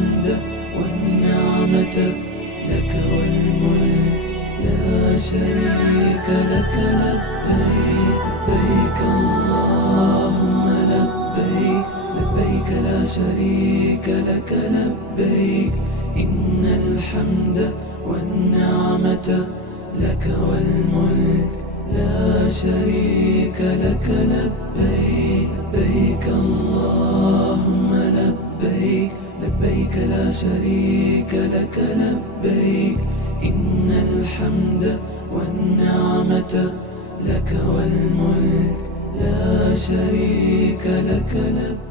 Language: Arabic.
الحمد والنعمة لك والملك لا شريك لك. لبيك لبيك اللهم لبيك لبيك لا شريك لك. لبيك إن الحمد والنعمة لك والملك لا شريك لك. لبيك لبيك اللهم لبيك لبيك لا شريك لك. لبيك إن الحمد والنعمة لك والملك لا شريك لك. لبيك